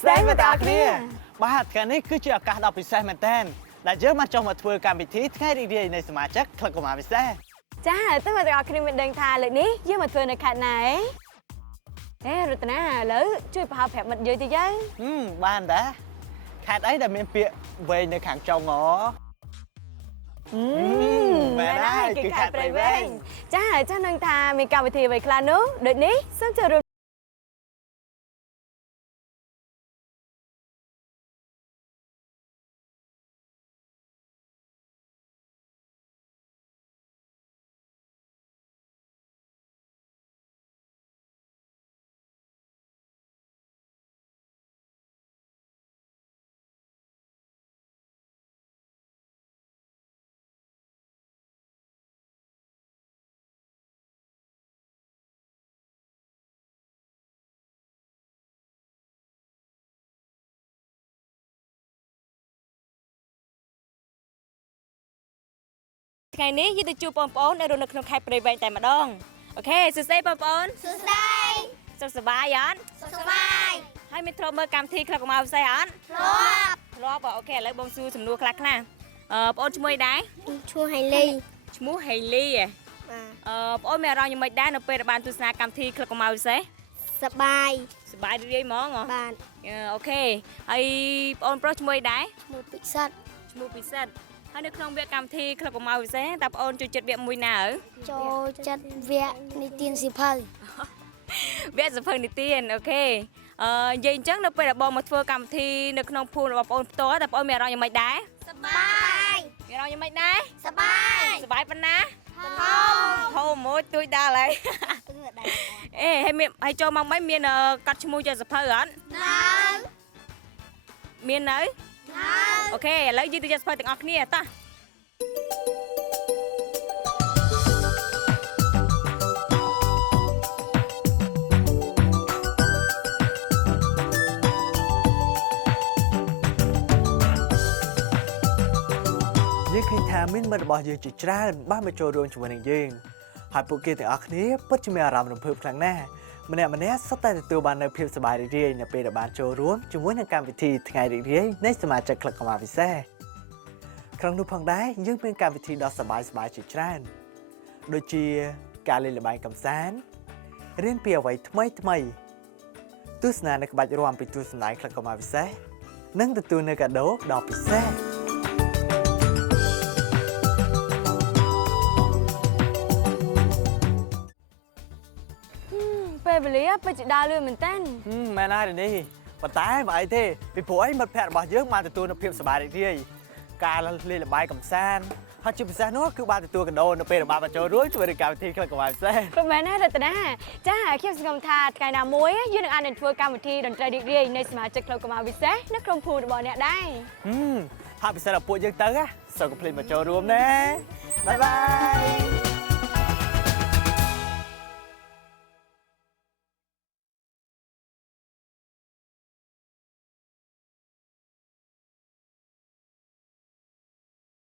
ស្ដីមកដល់គ្នាបាទថ្ងៃនេះគឺជាឱកាសដ៏ពិសេសមែនទែនដែលយើងមកចុះមកធ្វើកម្មវិធីថ្ងៃរីករាយនៃសមាជិកក្លឹបកុមារពិសេសចាតែមកដល់គ្នាមិនដឹងថាលើកនេះយើងមកធ្វើនៅខេត្តណារតនាឥឡូវជួយប្រហែលប្រាប់មិត្តយើងតិចយើងបានតាខេត្តអីដែលមានពាក្យវែងនៅខាងចុងមែនហើយគឺខេត្តព្រៃវែងចាចានឹងថាមានកម្មវិធីអ្វីខ្លះនោះដូចនេះសូមចូលរួមថ្ងៃនេះយើងទៅជួបបងប្អូនដែលរស់នៅក្នុងខេត្តព្រៃវែងតែម្ដងអូខេសួស្ដីបងប្អូនសួស្ដីសុខសប្បាយអត់សុខសប្បាយហើយមានធ្លាប់មើលកម្មវិធីក្លឹបកុមារពិសេសអត់ធ្លាប់អូខេឥឡូវបងសួរសំណួរខ្លះបងប្អូនឈ្មោះអីដែរឈ្មោះហេលីឈ្មោះហេលីបងប្អូនមានអារម្មណ៍យ៉ាងម៉េចដែរនៅពេលដែលបានទស្សនាកម្មវិធីក្លឹបកុមារពិសេសសប្បាយសប្បាយរីករាយហ្មងបាទអូខេហើយបងប្អូនប្រុសឈ្មោះអីដែរឈ្មោះពិសិដ្ឋឈ្មោះពិសិដ្ឋហើយនៅក្នុងវគ្គកម្មវិធីក្លឹបកុមារពិសេសតើបងប្អូនចូលចិត្តវគ្គមួយណាចូលចិត្តវគ្គនិទានសៀវភៅវគ្គសៀវភៅនិទានអូខេនិយាយអញ្ចឹងនៅពេលដែលបងមកធ្វើកម្មវិធីនៅក្នុងភូមិរបស់បងប្អូនផ្ទាល់តើបងប្អូនមានអារម្មណ៍យ៉ាងម៉េចដែរសប្បាយមានអារម្មណ៍យ៉ាងម៉េចដែរសប្បាយសប្បាយប៉ុណ្ណាធំមួយទួយដល់ហើយហើយចូលមកមិនមានកត់ឈ្មោះចូលសៀវភៅអត់មាននៅអូខេឥឡូវយើងទៅយកសៀវភៅទាំងអស់គ្នាតោះយើងឃើញថាមានមិត្តរបស់យើងជាច្រើនបានមកចូលរួមជាមួយនឹងយើងហើយពួកគេទាំងអស់គ្នាពិតជាមានអារម្មណ៍រំភើបខ្លាំងណាស់ម្នាក់សុទ្ធតែទទួលបាននូវភាពសប្បាយរីករាយនៅពេលដែលបានចូលរួមជាមួយនឹងកម្មវិធីថ្ងៃរីករាយនៃសមាជិកក្លឹបកុមារពិសេសក្នុងនោះផងដែរយើងមានកម្មវិធីដ៏សប្បាយជាច្រើនដូចជាការលេងល្បែងកម្សាន្តរៀនពីអ្វីថ្មីទស្សនានៅក្បាច់រាំពីតួសម្ដែងក្លឹបកុមារពិសេសនិងទទួលនូវកាដូដ៏ពិសេសពេលវេលាពិតជាដើរលឿនមែនតើមែនហើយនេះប៉ុន្តែមិនអីទេពីព្រោះអីមិត្តភក្តិរបស់យើងបានទទួលនូវភាពសប្បាយរីករាយការលេងល្បែងកម្សាន្តហើយជាពិសេសនោះគឺបានទទួលកាដូនៅពេលរបស់បានចូលរួមជាមួយនឹងកម្មវិធីក្លឹបកុមារពិសេសព្រោះមែនហើយរតនាចាខ្ញុំសង្ឃឹមថាថ្ងៃណាមួយយើងនឹងអាចនឹងធ្វើកម្មវិធីតន្ត្រីរីករាយនៃសមាជិកក្លឹបកុមារពិសេសនៅក្នុងភូមិរបស់អ្នកដែរហើយពិសេសដល់ពួកយើងទៅសូមកុំភ្លេចមកចូលរួមណាបាយបាយ